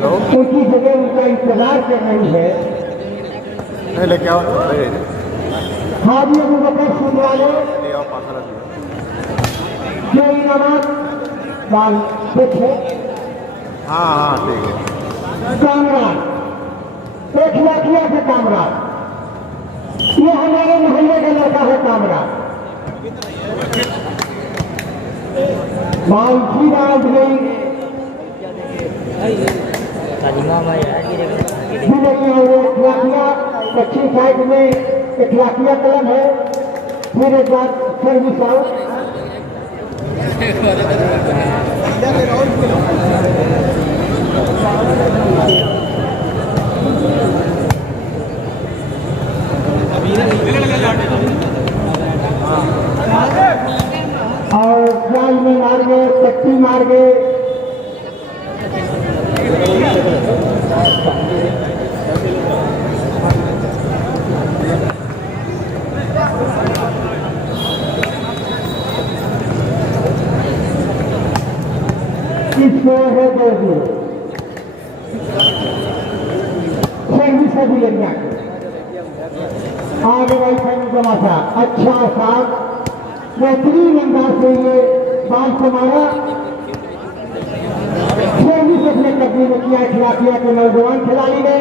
उनकी जगह उनका इंतजार कर रही है। लेके आओ हाजी अबू बकर सूद वाले जो इनामत डाल कुछ है। हाँ ठीक है। कामराज 1 लाखिया से कामराज, ये हमारे मोहल्ले का लड़का है कामराज। मानसी राज गई दक्षिण साइड में 1 लाखिया कलम है। फिर एक बार सर्विस आओ और जाल में मार गए, पट्टी मार गए। इसको है 2-0 सर्विस अभी लग आगे भाई सैनिक तमाशा अच्छा साथ बेहतरीन अंदाज से ये बाल को मारा। सर्विस अपने कब्जे में किया खिलाफिया के नौजवान खिलाड़ी ने।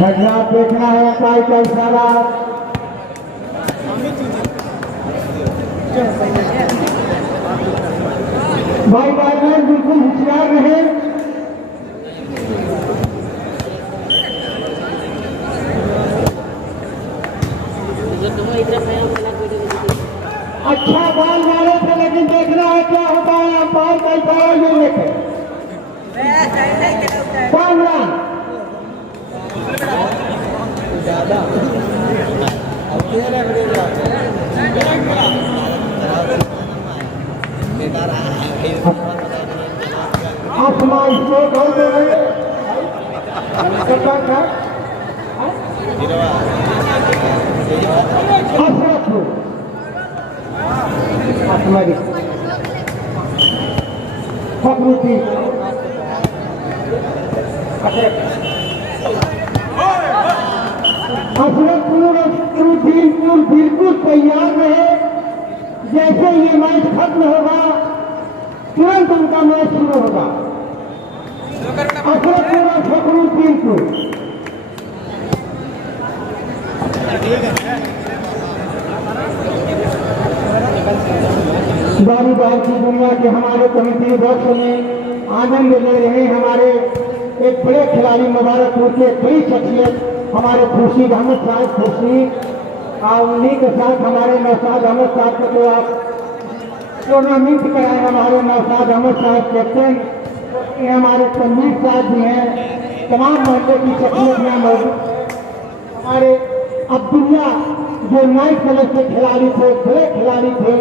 झगड़ा देखना है अंपायर का इशारा। भाई बैट्समैन बिल्कुल होशियार रहे। अच्छा बॉल मारे थे लेकिन देखना है क्या होता है। अंपायर का इशारा ये लेके आसमान से गोल दे रहे असमरी फकरुद्दीन बिल्कुल तैयार रहे। जैसे ये मैच खत्म होगा तुरंत उनका मैच शुरू होगा। फकरुद्दीन को बारी बार की दुनिया के हमारे कमेटी बॉक्स में आनंद ले रहे हमारे एक बड़े खिलाड़ी मुबारकपुर के बड़ी शख्सियत हमारे खुर्शीद अहमद साहब खुर्शीद और उन्हीं के साथ हमारे नौशाद अहमद साहब को तो आप टूर्नामेंट कराए हमारे नौशाद अहमद साहब कैप्टन। ये हमारे तनवीर साहब भी हैं। तमाम मोहल्ले की शख्सियत में मौजूद हमारे अब्दुल्ला जो 9 क्लब के खिलाड़ी थे, बड़े खिलाड़ी थे,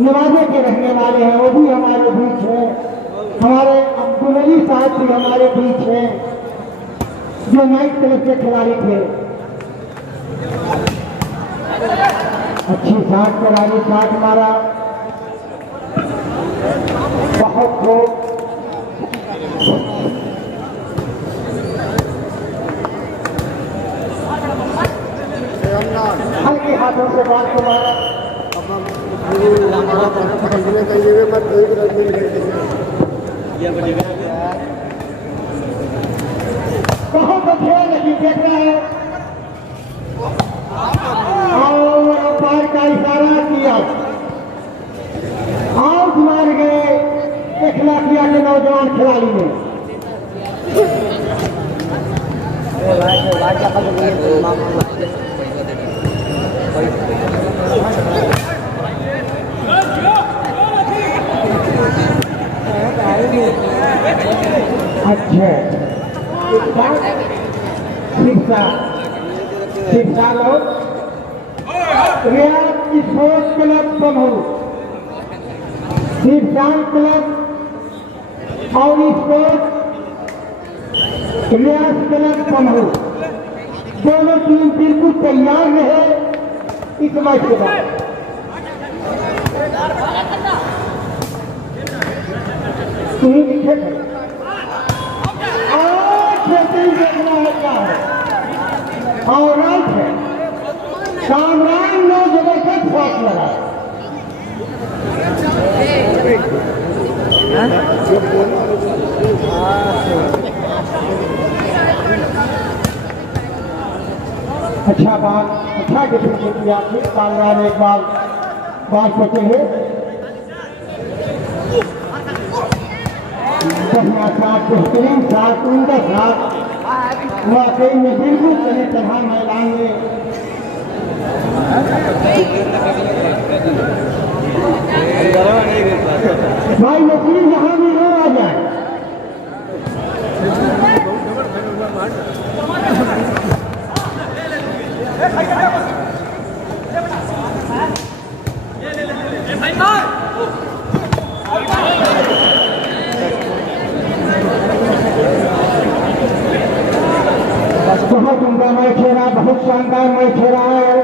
नवाजे के रहने वाले हैं, वो भी हमारे बीच हैं। हमारे अब्दुल अली साहब भी हमारे बीच हैं जो 9 क्लब के खिलाड़ी थे। अच्छी शॉट करारी शॉट मारा बहुत खूब। हल्के हाथों से बात को मारा बहुत अच्छा लगी देख रहा है और अंपायर का इशारा किया। आउट मार गए 1 लाखिया के नौजवान खिलाड़ी ने। अच्छा शिक्षा लोग रियाद स्पोर्ट्स क्लब प्रमुख शिवशान क्लब और स्पोर्ट्स रियाज क्लब प्रमुख दोनों टीम बिल्कुल तैयार रहे। इस मैच के बाद तीन विकेट है और खेलते ही देखना है क्या है और राइट है कामरान ने जबरदस्त शॉट लगाया अच्छा बात अच्छा डिफेंस किया फिर कामरान एक बार बात करते हैं बढ़िया साथ बेहतरीन साथ उनका साथ वाकई में बिल्कुल सही तरह मैदान में भाई नसीर यहाँ भी न आ जाए बहुत उमदा मैच हो रहा बहुत शानदार मैच हो रहा है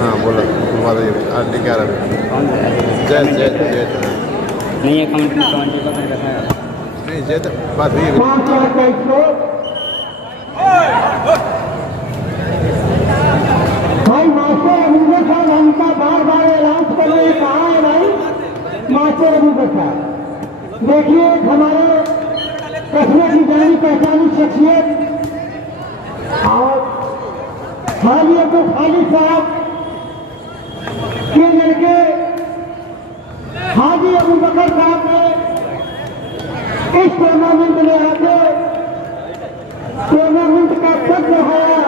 हाँ बोला तुम्हारा लेके आ रहा जय जय जय नहीं है कमेंट का रखा है नहीं जय बात हुई 5 लाख का स्कोर भाई मास्टर अबूबकर साहब हमका बार बार अनाउंस कर रहे हैं कहाँ है भाई मास्टर अबूबकर साहब देखिए हमारे कस्बे की जानी पहचानी शख्सियत और हाजी अब्दुल खालिद साहब के लड़के हाजी अबूबकर साहब ने इस टूर्नामेंट में आके टूर्नामेंट का पद बढ़ाया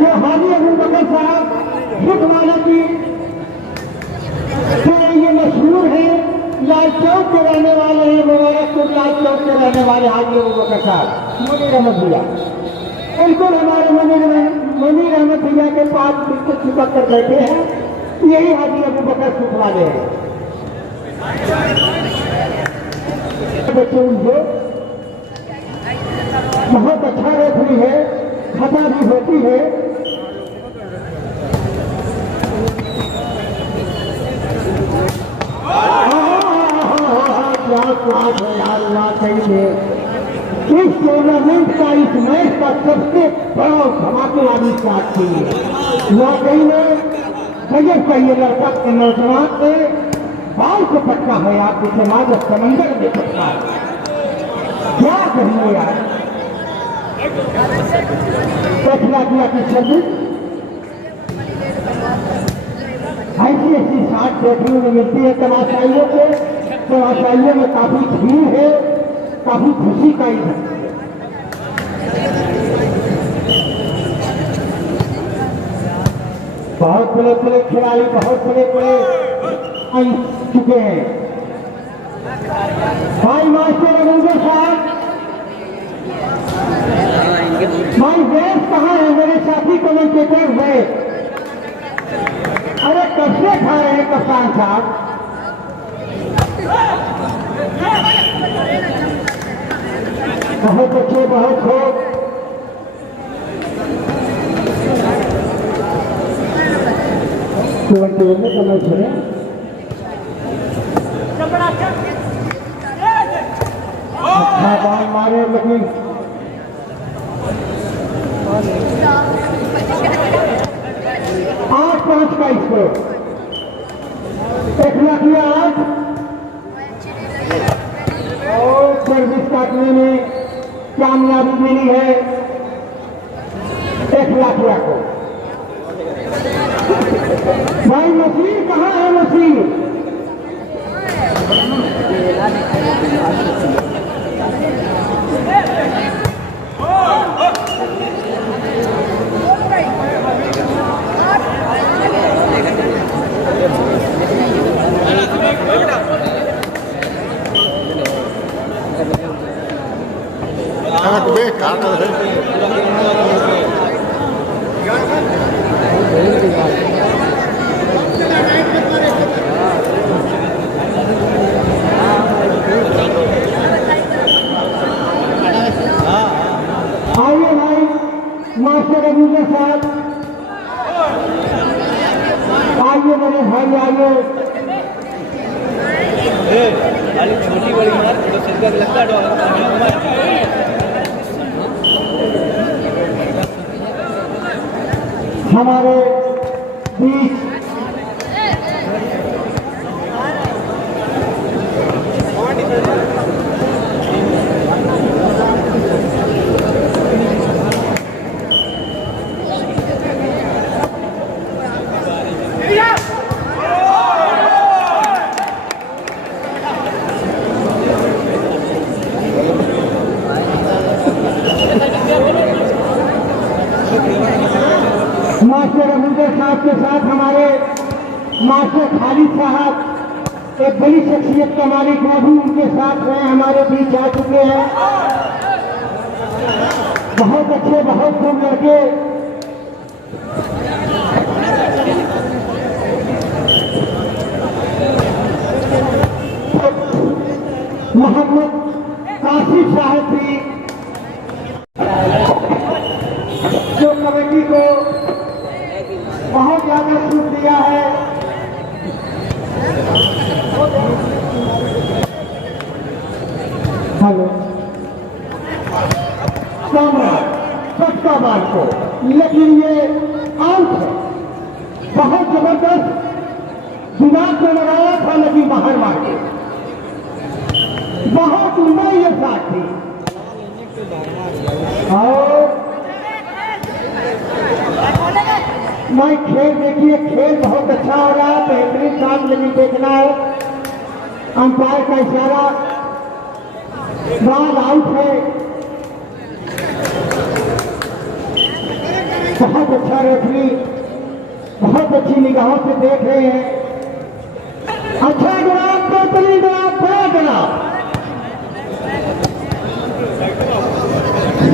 जो हाजी अबूबकर साहब फुटवाला की ये मशहूर है लाल चौक के रहने वाले हैं मुबारकपुर लाल चौक के रहने वाले हाजी अबूबकर साहब मुनीर अहमद भैया बिल्कुल हमारे मुनीर अहमद भैया के पास बिल्कुल चिपक कर बैठे हैं यही हाजी अबूबकर फुटवाले हैं बच्चे उनको बहुत अच्छा रेफरी है खता भी होती है इस टूर्नामेंट का इस मैच का सबसे बड़ा धमाके वाली स्टार्ट की है वाकई में गजब का ये लड़का के नौजवान ने बाल को पटका है आपके समाज और समंदर में पटका है क्या कहिए यार फैसला किया कि छब्बीस ऐसी ऐसी साठ देखने में मिलती है तमाशाइयों को तमाशाइयों में काफी भीड़ है काफी खुशी का ही है बहुत बड़े बड़े खिलाड़ी बहुत बड़े बड़े आ चुके हैं भाई मास्टर अबूबकर साहब भाई वैस कहाँ है मेरे साथी कमेंटेटर वैस अरे कब से खा रहे हैं कप्तान साहब बहुत अच्छे बहुत खूब में समझ रहे अच्छा बॉल मारे लेकिन 8-5 का स्कोर 1,08,000 और सर्विस काटने में कामयाबी मिली है 1,00,000 को भाई नसीर कहाँ है नसीर कहाँ आइए भाई मास्टर अबू के साथ आइए मेरे भाई आइए छोटी बड़ी मार तो सिर्फ लगता है हमारे बीच मास्टर अबूजर साहब के साथ हमारे मास्टर खालिद साहब एक बड़ी शख्सियत के मालिक वो भी उनके साथ रहे हमारे बीच आ चुके हैं। बहुत अच्छे बहुत खूब लड़के मोहम्मद कासिफ साहब भी जो कमेटी को बहुत ज्यादा छूट दिया है। हेलो सबका बात को लेकिन ये आउट है बहुत जबरदस्त दिमाग में लगाया था लेकिन बाहर मार के बहुत उम्र ये साथ थी और मैं खेल देखिए खेल बहुत अच्छा हो रहा है बेहतरीन काम लेकिन देखना है अंपायर का इशारा बॉल आउट है। बहुत अच्छा रेफरी बहुत अच्छी निगाहों से देख रहे हैं। अच्छा गुलाब बेहतरीन गुलाब बड़ा गुलाब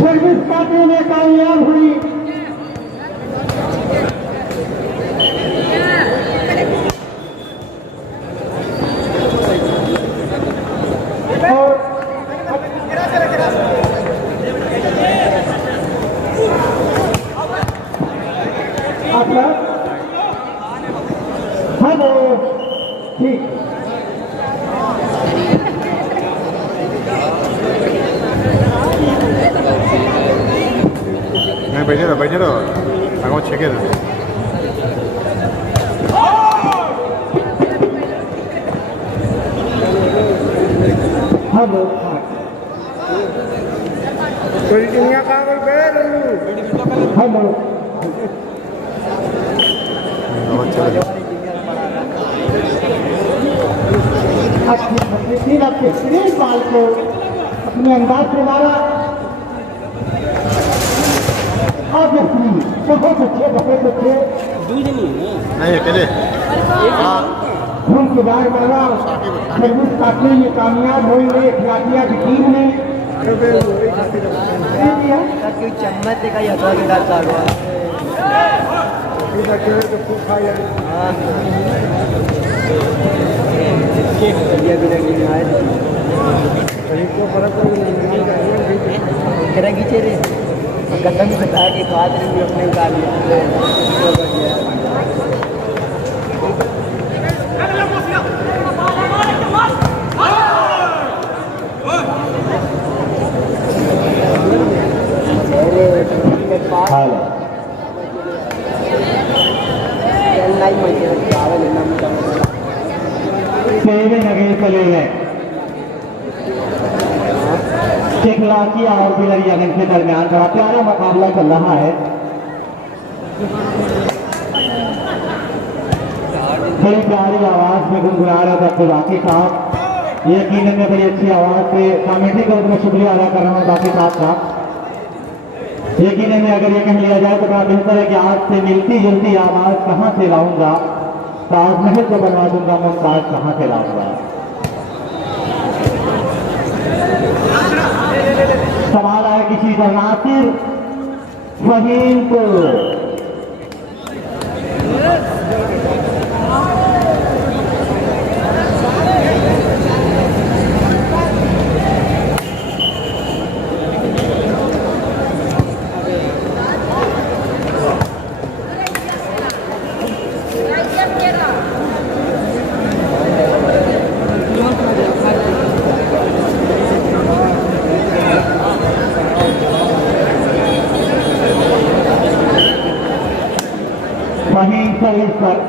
सर्विस पार्टी में कामयाब हुई। हेलो ठीक मैं बैठे रहो आगे छेके रहो हेलो हेलो तीन आपके तीन बाल को अपने अंदाज से मारा बहुत अच्छे नहीं अकेले घूम के बाहर मारा सर्विस काटने में कामयाब हुई खिलाड़िया की टीम ने चम्मच का यथवा के डाल सागवा खींचे रे कदम बता के बाद भी अपने चले गए चिखलाकिया और बिलरियागंज के दरमियान बड़ा प्यारा मुकाबला चल रहा है। बड़ी प्यारी आवाज में गुनगुना रहा था तो बाकी साहब यकीनन में बड़ी अच्छी आवाज से कमेटी का उनका शुक्रिया अदा कर रहा हूँ बाकी साहब यकीनन में अगर ये कह लिया जाए तो बड़ा बेहतर है कि आज से मिलती जुलती आवाज कहाँ से लाऊंगा ताजमहल को बनवा दूंगा मैं ताज कहाँ से लाऊंगा। सवाल है किसी का नासिर फहीम को। फहीम सर्विस पर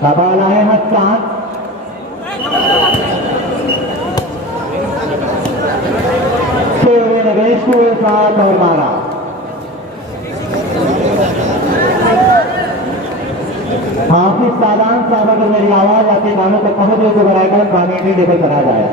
सवाल है हस्तान नगेश को साथ और मारा। हाफिज सादान साहब अगर मेरी आवाज आती गानों तक पहुंच गए तो बराबर कमेटी लेकर चला जाए।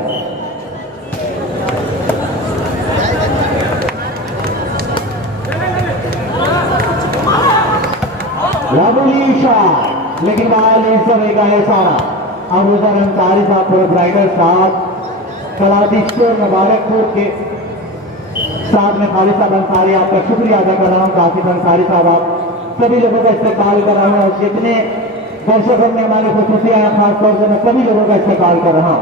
लवली शॉट लेकिन बाल इस समय का है सारा। अब उधर अंसारी साहब पूरे राइडर साहब कलाती स्टोर मुबारकपुर के साथ में खालिद साहब अंसारी आपका शुक्रिया अदा कर रहा हूँ। काफिज अंसारी साहब आप सभी लोगों का इस्तेमाल कर रहा हूँ और जितने दर्शकों ने हमारे खुशियाँ हैं खासतौर से मैं सभी लोगों का इस्तेमाल कर रहा हूँ।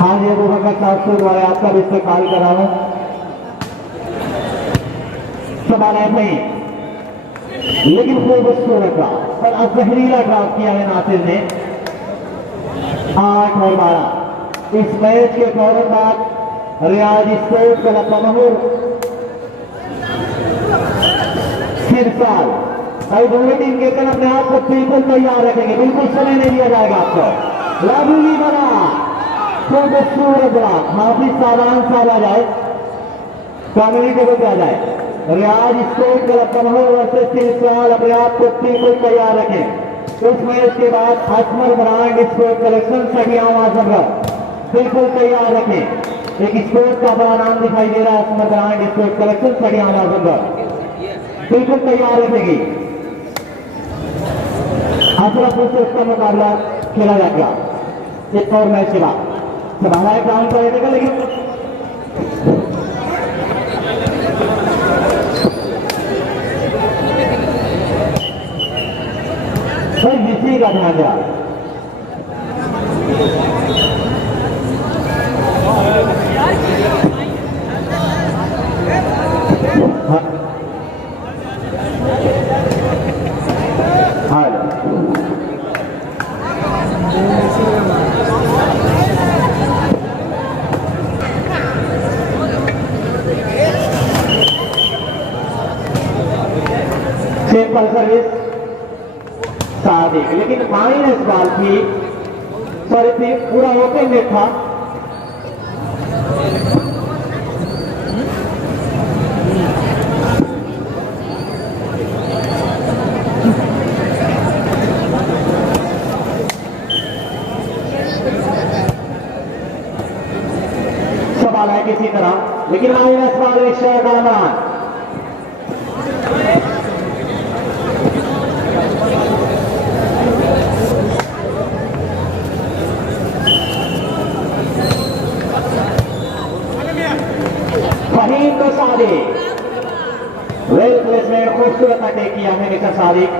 हाँ जी अबू बकर साहब शुरू वाले आपका भी इस्तेमाल कर रहा हूँ। सवाल है नहीं लेकिन खूबसूरत का पर अब जहरीला ड्राफ्ट किया है नासिर ने 8 और 12। इस मैच के फौरन बाद रियाज स्पोर्ट क्लब पमहूर सिरसाल भाई दोनों टीम के अपने आप को बिल्कुल तैयार रखेंगे। बिल्कुल समय नहीं दिया जाएगा आपको। लाभुली बना खूबसूरत ड्राफ्ट हाफिज सादान साहब आ जाए कम्युनिटी को क्या जाए। रियाज स्पोर्ट क्लब पमहूर वर्सेस सिरसाल अपने आप को बिल्कुल तैयार रखें। उस मैच के बाद असमर ब्रांड स्पोर्ट कलेक्शन सटियाम आजमगढ़ बिल्कुल तैयार रखें। एक स्पोर्ट का बड़ा नाम दिखाई दे रहा है असमर ब्रांड स्पोर्ट कलेक्शन सटियाम आजमगढ़ बिल्कुल तैयार रखेगी। अफरापुर से उसका मुकाबला खेला जाएगा एक और मैच के बाद। सब हमारे ग्राउंड पर रहेगा लेकिन इसी का ध्यान दिया। सिंपल सर्विस सादिक लेकिन माइनस बॉल थी सॉरी थी पूरा ओपन नेट था। सवाल है किसी तरह लेकिन माइनस बॉल विषय का मान फहीम को सादिक वेल प्लेसमेंट खूबसूरत अटैक किया है मिस्टर सादिक।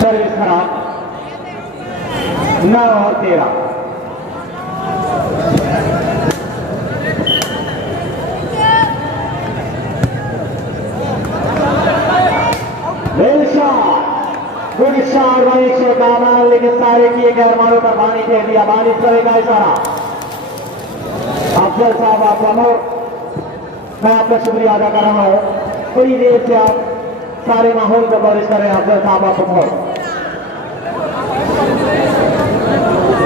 सर्विस खराब 9 और 13। गुड शॉट भाई शेखान लेकिन सारे किए गए अरमानों पर पानी फेर दिया। बारिश करेगा इशारा। अफजल साहब आप मैं आपका शुक्रिया अदा कर रहा हूँ। थोड़ी देर से आप सारे माहौल को बारिश कर रहे हैं। अफजल साहब आप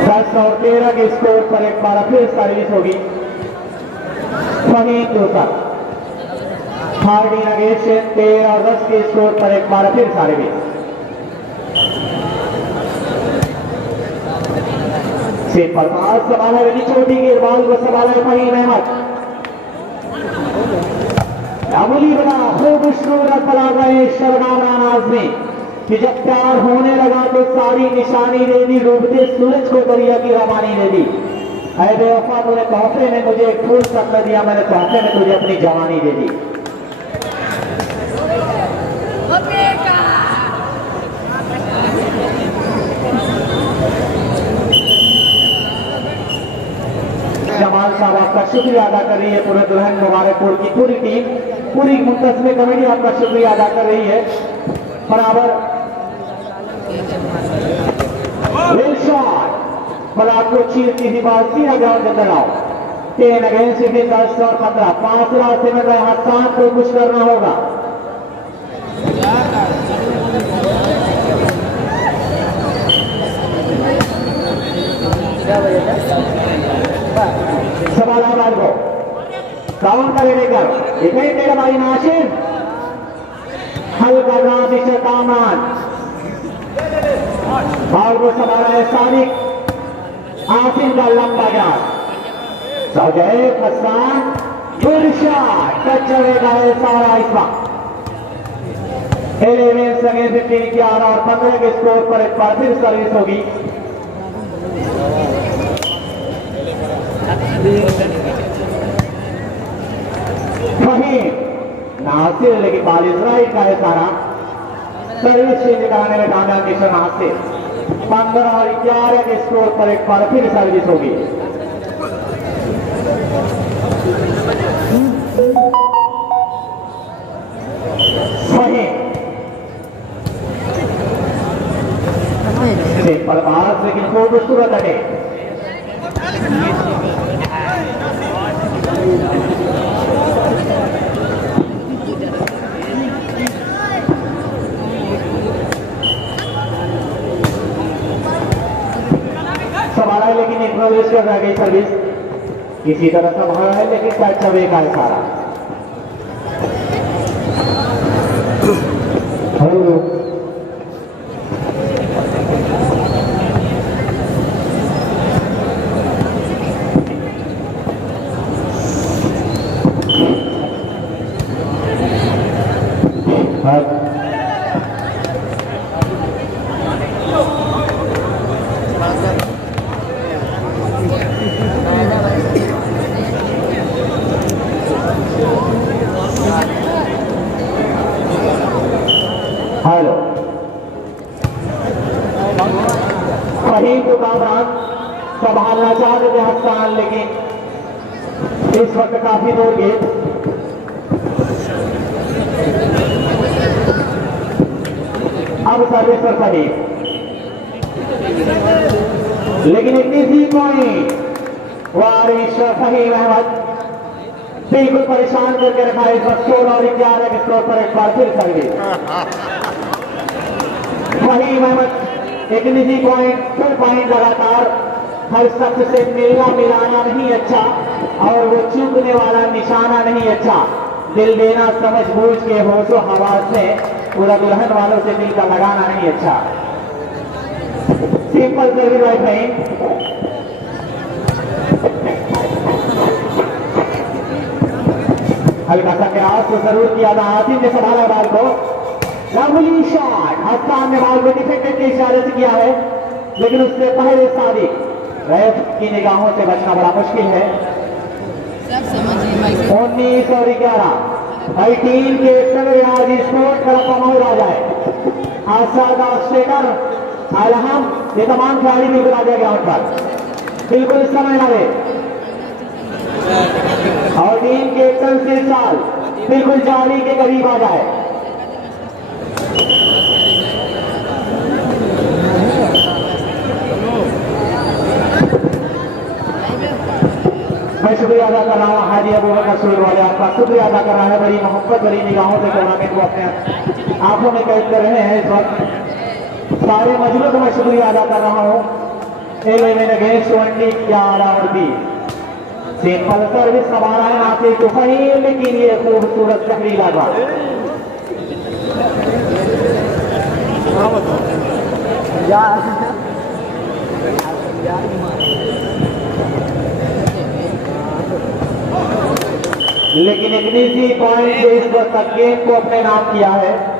10 और 13 के स्कोर पर एक बार फिर सर्विस होगी। फहीम दूसरा हार्डी नगेश 13 और 10 के स्कोर पर एक बार फिर सर्विस। सवाल है छोटी गेंदबाज को सवाल है फहीम अहमद। अबुली बना खूबसूरत बना गए शबनाम नाज में कि जब प्यार होने लगा तो सारी निशानी दे दी, डूबते सूरज को दरिया की रवानी दे दी। ऐ बेवफा तूने तोहफे में मुझे एक फूल सपना दिया, मैंने तोहफे में तुझे अपनी जवानी दे दी। जमाल साहब आपका शुक्रिया अदा कर रही है, पूरे दुल्हन मुबारकपुर की पूरी टीम, पूरी मुंतज़िम कमेटी आपका शुक्रिया अदा कर रही है। बराबर को चीरती थी बाल सीधा ग्राउंड के अंदर आओ। 10 अगेंस्ट 10 और 15 5 रास्ते में गए, हसान को कुछ करना होगा। सवाल को काउंट करे लेकर इतने तेरे भाई नाशिर हल्का नाशिर कामान बॉल को संभाला है सादिक आसिम का लंबा गैप सौदेव हसन गुड शॉट टच चलेगा है सारा इस वक्त 11 सेकंड 15 और 15 के स्कोर पर एक बार फिर सर्विस होगी। नासिर लेकिन बाल इजराइल का है सारा सर्विस चेंज कराने में कामयाब मिशन नासिर 15 और 11 के स्कोर पर एक बार फिर सर्विस होगी। सिंपल बात लेकिन खूबसूरत है। संभाला है लेकिन एक प्रवेश कर रह गई सर्विस किसी तरह संभाला है लेकिन कैच अवे का है सारा। हेलो हेलो फहीम को कामरान संभालना चाहते थे हसान लेकिन इस वक्त काफी दूर गए। अब सर्विस पर फहीम लेकिन इतनी सी पॉइंट वारिश फहीम अहमद बिल्कुल परेशान करके रखा है इस वक्त 16 और 11 के स्कोर पर एक बार फिर सर्विस। फहीम अहमद एक निजी पॉइंट फुल पॉइंट लगातार हर शख्स से मिलना मिलाना नहीं अच्छा और वो चूकने वाला निशाना नहीं अच्छा। दिल देना समझ बूझ के होशो हवास से पूरा दुल्हन वालों से दिल का लगाना नहीं अच्छा। सिंपल सर्विस बाय फहीम हल्का सा प्रयास तो जरूर किया था। आसिम ने संभाला बाल को लवली शॉट हसान ने बाल को डिफेंडर के इशारे से किया है लेकिन उससे पहले सादिक रेफ की निगाहों से बचना बड़ा मुश्किल है। 19 और 11 भाई टीम के समय आज स्पोर्ट का कमाल आ जाए। आसाद स्टेटर अलहम ये तमाम खिलाड़ी बिल्कुल आ जाए ग्राउंड पर बिल्कुल इस समय लगे और टीम के कैप्टन से साल बिल्कुल जाली के करीब आ जाए। मैं शुक्रिया अदा कर रहा हूँ हाजी अबू बकर सूर वाले आपका शुक्रिया अदा कर रहा है। बड़ी मोहब्बत बड़ी निगाहों से टूर्नामेंट को अपने आंखों में कैद कर रहे हैं इस वक्त। सारे मजलूम को मैं शुक्रिया अदा कर रहा हूँ। 11 अगेंस्ट 20 11 और 20 सिंपल सर्विस संभाला है नासिर को फहीम लेकिन ये खूबसूरत जहरीला बात लेकिन एक निजी पॉइंट से इस गेम को अपने नाम किया है।